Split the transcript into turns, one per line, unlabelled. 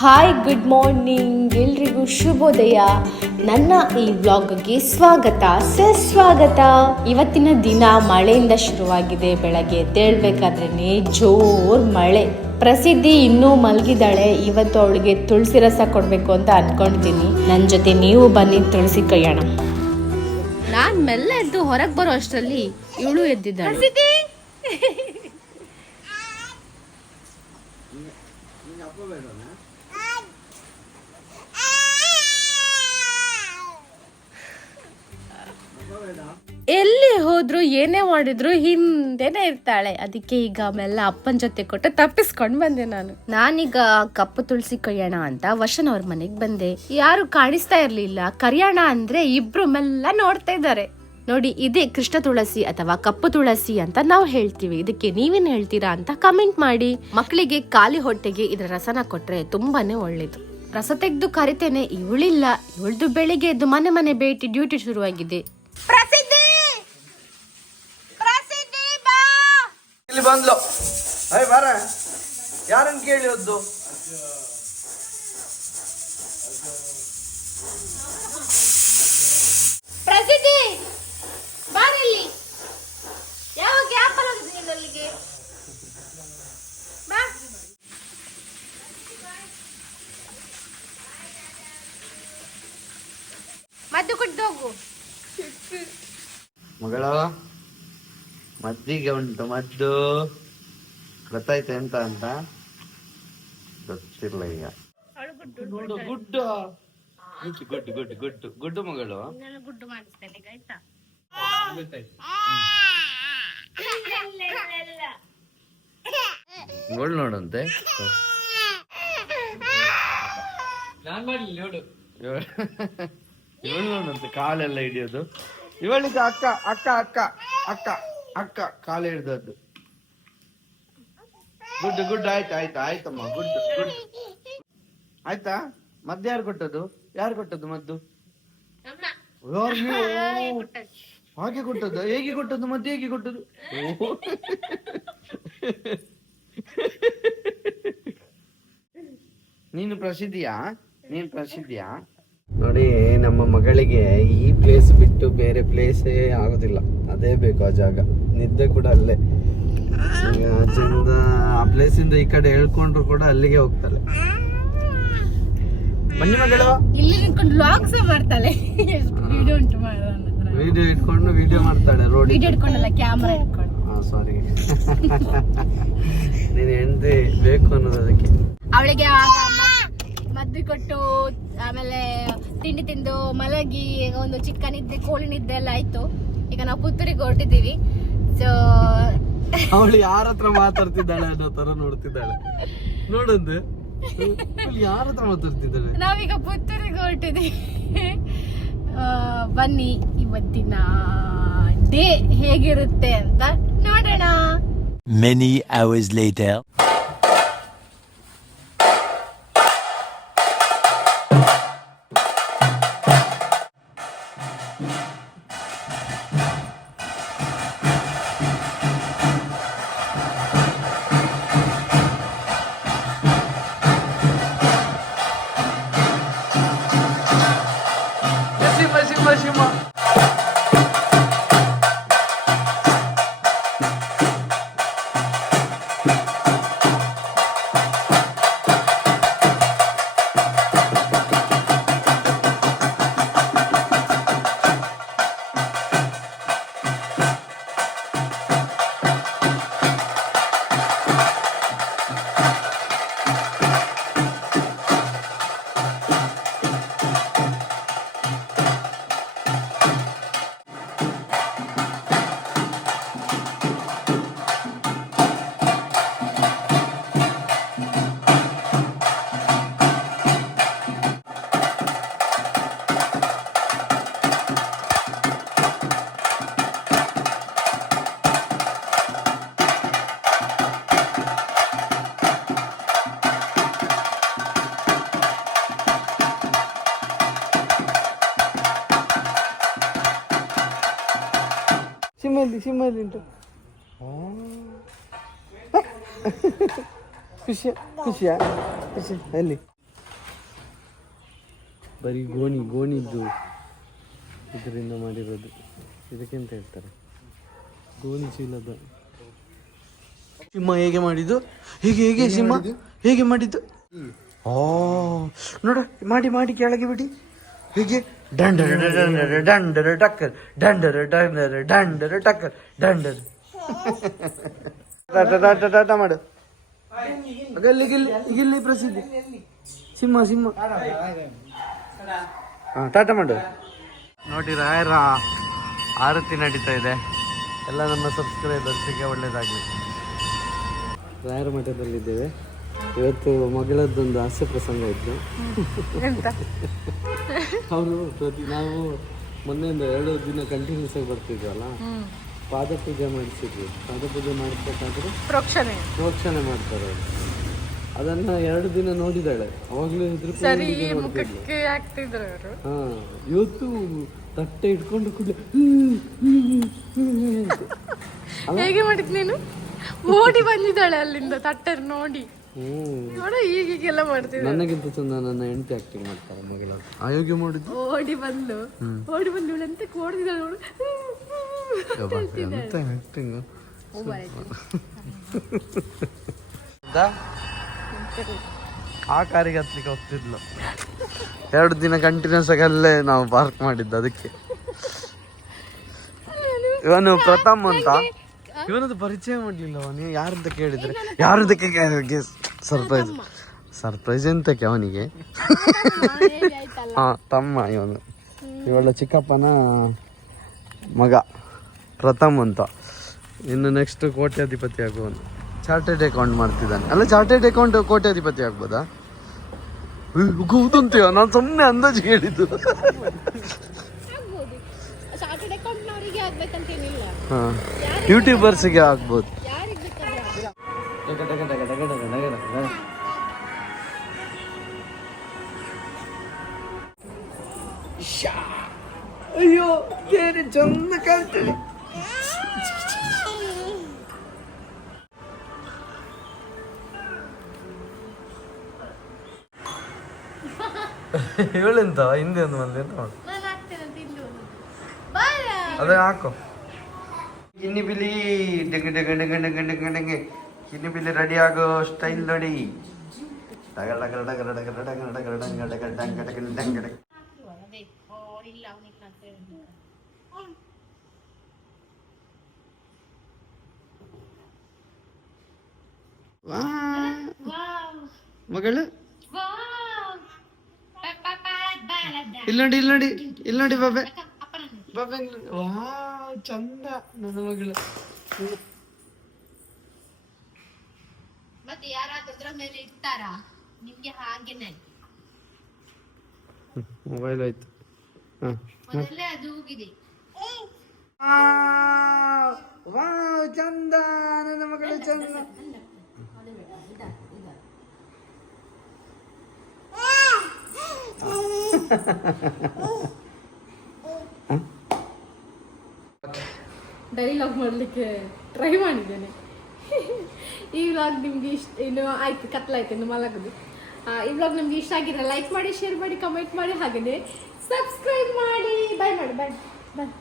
Hi good morning ಎಲ್ರಿಗೂ ಶುಭೋದಯ. ನನ್ನ ಈ ವ್ಲಾಗ್ಗೆ ಸ್ವಾಗತ ಸ್ವಾಗತ ಇವತ್ತಿನ ದಿನ ಮಳೆಯಿಂದ ಶುರುವಾಗಿದೆ. ಬೆಳಗ್ಗೆ ಎದ್ದೇಳ್ಬೇಕಾದ್ರೆ ಜೋರ್ ಮಳೆ. ಪ್ರಸಿದ್ಧಿ ಇನ್ನೂ ಮಲಗಿದಾಳೆ ಇವತ್ತು ಅವಳಿಗೆ ತುಳಸಿ ರಸ ಕೊಡಬೇಕು ಅಂತ ಅನ್ಕೊಂಡಿದ್ದೀನಿ. ನನ್ನ ಜೊತೆ ನೀವು ಬನ್ನಿ ತುಳಸಿ ಕೈಯೋಣ. ನಾನು ಮೆಲ್ಲ ಎದ್ದು ಹೊರಗೆ ಬರೋ ಅಷ್ಟರಲ್ಲಿ ಇವಳು ಎದ್ದಿದ್ದಾಳೆ. ಎಲ್ಲಿ ಹೋದ್ರು ಏನೇ ಮಾಡಿದ್ರು ಹಿಂದೆನೆ ಇರ್ತಾಳೆ. ಅದಕ್ಕೆ ಈಗ ಮೆಲ್ಲ ಅಪ್ಪನ ಜೊತೆ ಕೊಟ್ಟು ತಪ್ಪಿಸ್ಕೊಂಡ್ ಬಂದೆ ನಾನು. ನಾನೀಗ ಕಪ್ಪು ತುಳಸಿ ಕರಿಯೋಣ ಅಂತ ವಶನ್ ಅವ್ರ ಮನೆಗೆ ಬಂದೆ. ಯಾರು ಕಾಣಿಸ್ತಾ ಇರ್ಲಿಲ್ಲ. ಕರಿಯೋಣ ಅಂದ್ರೆ ಇಬ್ರು ಮೆಲ್ಲ ನೋಡ್ತಾ ಇದ್ದಾರೆ. ನೋಡಿ ಇದೇ ಕೃಷ್ಣ ತುಳಸಿ ಅಥವಾ ಕಪ್ಪು ತುಳಸಿ ಅಂತ ನಾವು ಹೇಳ್ತೀವಿ. ಇದಕ್ಕೆ ನೀವೇನ್ ಹೇಳ್ತೀರಾ ಅಂತ ಕಮೆಂಟ್ ಮಾಡಿ. ಮಕ್ಕಳಿಗೆ ಖಾಲಿ ಹೊಟ್ಟೆಗೆ ಇದರ ರಸನ ಕೊಟ್ರೆ ತುಂಬಾನೇ ಒಳ್ಳೇದು. ರಸ ತೆಗೆದು ಕರಿತೇನೆ ಇವಳಿಲ್ಲ. ಇವಳ್ದು ಬೆಳಿಗ್ಗೆ ಎದ್ದು ಮನೆ ಮನೆ ಭೇಟಿ ಡ್ಯೂಟಿ ಶುರುವಾಗಿದೆ.
ಇಲ್ಲಿ ಬಂದ್ಲು. ಅಯ್ಯ ಬಾರ. ಯಾರನ್ನು ಕೇಳಿ ಹೊದ್ದು
ಪ್ರಸಿದ್ಧಿ ಬಾರಿಲ್ಲಿ ಯಾವ ಗ್ಯಾಪ್ ಅಲ್ಲಿಗೆ? ಬಾ. ಮದ್ದು ಕೊಟ್ಟು ಹೋಗು.
ಮಗಳ ಮದ್ದಿಗೆ ಉಂಟು ಮದ್ದು. ಗೊತ್ತಾಯ್ತು ಎಂತ ಅಂತ? ಗೊತ್ತಿಲ್ಲ ಈಗ. ಗುಡ್ಡು ಗುಡ್ಡು. ಗುಡ್ಡು ಗುಡ್ಡು ಗುಡ್ಡು ಗುಡ್ಡು. ಮಗಳು?
ನಾನು ಗುಡ್ಡು ಮಾಡಿಸ್ತೇನೆ ಈಗ ಆಯ್ತಾ?
ಗೋಳ್ ನೋಡಂತೆ. ಇವಳು ನೋಡಂತೆ ಕಾಲೆಲ್ಲ ಹಿಡಿಯೋದು. ಇವಳಿಗೆ ಅಕ್ಕ ಅಕ್ಕ ಅಕ್ಕ ಅಕ್ಕ ಅಕ್ಕ, ಕಾಲ ಹಿಡ್ದದ್ದು. ಗುಡ್ ಗುಡ್ ಆಯ್ತು ಆಯ್ತು, ಆಯ್ತಮ್ಮ ಗುಡ್ ಗುಡ್ ಆಯ್ತಾ? ಮದ್ದು ಯಾರು ಕೊಟ್ಟದ್ದು? ಯಾರು ಕೊಟ್ಟದ್ದು ಮದ್ದು? ಹಾಗೆ ಕೊಟ್ಟದ್ದು? ಹೇಗೆ ಕೊಟ್ಟದ್ದು ಮದ್ದು, ಹೇಗೆ ಕೊಟ್ಟದ್ದು. ನೀನು ಪ್ರಸಿದ್ಧಿಯಾ? ನೀನು ಪ್ರಸಿದ್ಧಿಯಾ? ನೋಡಿ ನಮ್ಮ ಮಗಳಿಗೆ ಈ ಪ್ಲೇಸ್ ಬಿಟ್ಟು ಬೇರೆ ಪ್ಲೇಸೇ ಆಗೋದಿಲ್ಲ. ಅದೇ ಬೇಕು ಆ ಜಾಗ. ನಿದ್ದೆ ಕೂಡ ಅಲ್ಲೇ. ಅಜ್ಜಿಂದ ಆ ಪ್ಲೇಸಿಂದ ಈ ಕಡೆ ಹೇಳ್ಕೊಂಡ್ರು ಕೂಡ ಅಲ್ಲಿಗೆ ಹೋಗ್ತಾಳೆ. ಬನ್ನಿ ಮಗಳು.
ಇಲ್ಲಿ ನಿಂತ್ಕೊಂಡು ವ್ಲಾಗ್ಸ್ ಮಾಡ್ತಾಳೆ. ವಿಡಿಯೋ ಉಂಟು
ವಿಡಿಯೋ ಇಟ್ಕೊಂಡು ವಿಡಿಯೋ ಮಾಡ್ತಾಳೆ ರೋಡ್
ವಿಡಿಯೋ ಇಟ್ಕೊಂಡಲ್ಲ ಕ್ಯಾಮ್ರಾ ಇಟ್ಕೊಂಡು.
ಸಾರಿ ನೀನ್ ಹೆಂಡತಿ ಬೇಕು ಅನ್ನೋದು ಅದಕ್ಕೆ.
ಅವಳಿಗೆ ಮದ್ದು ಕೊಟ್ಟು ಆಮೇಲೆ ತಿಂಡಿ ತಿಂದು ಮಲಗಿ ಈಗ ಒಂದು ಚಿಕ್ಕ ನಿದ್ದೆ ಕೋಳಿ ನಿದ್ದೆ ಎಲ್ಲ ಆಯ್ತು. ಈಗ ನಾವು ಪುತ್ತೂರಿಗೆ ಹೊರಟಿದ್ದೀವಿ. ಸೊ
ಅವಳು ಯಾರ ಹತ್ರ ಮಾತಾಡ್ತಿದ್ದಾಳೆ ಅನ್ನೋ ತರ ನೋಡ್ತಿದ್ದಾಳೆ. ನೋಡಂದು ಯಾರ ಹತ್ರ ಮಾತಾಡ್ತಿದ್ದಾಳೆ?
ನಾವೀಗ ಪುತ್ತೂರಿಗೆ ಹೊರಟಿದ್ದೀವಿ. ಬನ್ನಿ ಇವತ್ತಿನ ಡೇ ಹೇಗಿರುತ್ತೆ ಅಂತ ನೋಡೋಣ.
Many hours later.
ಸಿಮ್ಮಲ್ಲಿ ಸಿಮ್ಮಲ್ಲಿ ಉಂಟು. ಖುಷಿಯ ಖುಷಿಯಾ ಖುಷಿ ಅಲ್ಲಿ ಬರೀ ಗೋಣಿ ಗೋಣಿದ್ದು ಇದರಿಂದ ಮಾಡಿರೋದು. ಇದಕ್ಕೆಂತ ಹೇಳ್ತಾರೆ. ಗೋಣಿ ಚೀಲದ. ಸಿಂಹ ಹೇಗೆ ಮಾಡಿದ್ದು? ಹೇಗೆ ಹೇಗೆ ಸಿಂಹ? ಹೇಗೆ ಮಾಡಿದ್ದು? ಓ ನೋಡ ಮಾಡಿ ಮಾಡಿ ಕೆಳಗೆ ಬಿಡಿ. ಹೀಗೆ? ಡಂಡರ ಡಂಡರ ಡಂಡರ ಟಕ್ಕರ್ ಡಂಡರ ಡಂಡರ ಡಂಡರ ಟಕ್ಕರ್ ಡಂಡರ ಟಾಟ ಟಾಟ ಮಾಡು ಗಲ್ಲಿ ಗಿಲ್ಲಿ ಗಿಲ್ಲಿ ಪ್ರಸಿದ್ಧಿ ಸಿಂಹ ಸಿಂಹ ಹಾ ಟಾಟ ಮಾಡು ನೋಡಿ ರಾಯರ ಆರತಿ ನಡೀತಾ ಇದೆ ಎಲ್ಲ ನಮ್ಮ ಸಬ್ಸ್ಕ್ರೈಬರ್ಸಿಗೆ ಒಳ್ಳೇದಾಗಲಿ ರಾಯರ ಮಠದಲ್ಲಿದ್ದೇವೆ ಇವತ್ತು ಮಗಳದ್ದೊಂದು ಹಾಸ್ಯ ಪ್ರಸಂಗ ಇತ್ತು ಅವರು ಪ್ರತಿ ನಾವು ಮೊನ್ನೆಯಿಂದ ಎರಡು ದಿನ ಕಂಟಿನ್ಯೂಸ್ ಆಗಿ ಬರ್ತಿದ್ವಲ್ಲ ಪಾದ ಪೂಜೆ ಮಾಡಿಸಿದ್ವಿ ಪಾದ ಪೂಜೆ ಮಾಡಿಸ್ಬೇಕಾದ್ರೆ
ಪ್ರೋಕ್ಷಣೆ
ಪ್ರೋಕ್ಷಣೆ ಮಾಡ್ತಾರೆ ಅವರು ಅದನ್ನ ಎರಡು ದಿನ ನೋಡಿದಾಳೆ ಅವಾಗ್ಲೂ
ಇದ್ರು
ಹಾ ಇವತ್ತು ತಟ್ಟೆ ಇಟ್ಕೊಂಡು ಕೂಡ
ಹೇಗೆ ಮಾಡಿದ್ ನೀನು ಓಡಿ ಬಂದಿದ್ದಾಳೆ ಅಲ್ಲಿಂದ ತಟ್ಟೆ ನೋಡಿ ಈಗೀಗೆಲ್ಲ ಮಾಡ್ತಿದ್ದೆ.
ನನಗಿಂತ ಚಂದ ನನ್ನ ಹೆಂಡತಿ ಆಕ್ಟಿಂಗ್ ಮಾಡ್ತಾರೆ ಮಗಳ. ಆಯೋಗ್ಯ ಮಾಡಿದ್ದು?
ಓಡಿ ಬಂದ್ಲು ಓಡಿ ಬಂದ್ಲು ಎಂತ ಓಡಿದಾಳೆ ನೋಡು.
ಎಂತ ಆಕ್ಟಿಂಗ್ ಆ ಕಾರಿಗೆ ಹತ್ಲಿಕ್ಕೆ ಹೋಗ್ತಿದ್ಲು. ಎರಡು ದಿನ ಕಂಟಿನ್ಯೂಸ್ ಆಗಿ ಅಲ್ಲೇ ನಾವು ಪಾರ್ಕ್ ಮಾಡಿದ್ದು ಅದಕ್ಕೆ. ಇವನು ಪ್ರಥಮ್ ಅಂತ? ಇವನದು ಪರಿಚಯ ಮಾಡ್ಲಿಲ್ಲ ನೀವು ಯಾರಂತ ಕೇಳಿದ್ರೆ? ಯಾರಂತ ಸರ್ಪ್ರೈಸ್ ಸರ್ಪ್ರೈಸ್ ಎಂತಕ್ಕೆ ಅವನಿಗೆ? ಹಾ ತಮ್ಮ ಇವನು. ಇವಳ ಚಿಕ್ಕಪ್ಪನ ಮಗ. ಪ್ರಥಮ್ ಅಂತ. ಇನ್ನು ನೆಕ್ಸ್ಟ್ ಕೋಟ್ಯಾಧಿಪತಿ ಆಗುವನು. ಚಾರ್ಟೆಡ್ ಅಕೌಂಟ್ ಮಾಡ್ತಿದ್ದಾನೆ. ಅಲ್ಲ ಚಾರ್ಟೆಡ್ ಅಕೌಂಟ್ ಕೋಟ್ಯಾಧಿಪತಿ ಆಗ್ಬೋದಾ? ಹೌದಂತೆಯ ನಾನು ಸುಮ್ಮನೆ ಅಂದಾಜು ಹೇಳಿದ್ದು. ಹಾ. ಯೂಟ್ಯೂಬರ್ಸ್ಗೆ ಆಗ್ಬೋದು. ಬೇರೆ ಚಂದ ಕಾಣ್ತದೆ ಇವಳೆಂತ ಹಿಂದೆ ಒಂದು ಮಂದಿ ಎಂತ ಮಾಡು
ನಾನು ಹಾಕ್ತೇನೆ ತಿಂದು
ಅದೇ ಹಾಕು ಗಿನ್ನಿ ಬಿಲಿ ಡೆಂಗ ಡೆಂಗ ಡೆಂಗ ಡೆಂಗ ಡೆಂಗ ಡೆಂಗ ಗಿನ್ನಿ ಬಿಲಿ ರೆಡಿ ಆಗೋ ಸ್ಟೈಲ್ ನೋಡಿ ಡಗ ಡಗ ಡಗ ಡಗ ಡಗ ಡಗ ಡಗ ಡಂಗ ಡಗ ಡಂಗ ಮಗಳು? ಇಲ್ಲಿ ನೋಡಿ ಇಲ್ಲಿ ನೋಡಿ ಇಲ್ಲಿ ನೋಡಿ ಬಾಬೆ. ಬಾಬೆ ವಾ ಚಂದ ನನ್ನ ಮಗಳು.
ಮತ್ತೆ ಯಾರಾದ್ರೂ ಮೇಲೆ ಇರ್ತಾರಾ ನಿಮ್ಗೆ ಹಾಗೇನೆ.
ಮೊಬೈಲ್ ಆಯ್ತು. ಹಾ
ಮೊದಲೇ ಅದು ಹೋಗಿದೆ.
ವಾ ಚಂದ ನನ್ನ ಮಗಳು ಚಂದ.
ಡೈಲಾಗ್ ಮಾಡಲಿಕ್ಕೆ ಟ್ರೈ ಮಾಡಿದ್ದೇನೆ. ಈ ವ್ಲಾಗ್ ನಿಮ್ಗೆ ಇಷ್ಟ ಇನ್ನು ಆಯ್ತು ಕತ್ಲಾಯ್ತು ಇನ್ನು ಮಲಗುದು ಈ ವ್ಲಾಗ್ ನಿಮ್ಗೆ ಇಷ್ಟ ಆಗಿದ್ರೆ ಲೈಕ್ ಮಾಡಿ ಶೇರ್ ಮಾಡಿ ಕಮೆಂಟ್ ಮಾಡಿ ಹಾಗೆಯೇ ಸಬ್ಸ್ಕ್ರೈಬ್ ಮಾಡಿ. ಬಾಯ್ ಮಾಡಿ ಬಾಯ್ ಬಾಯ್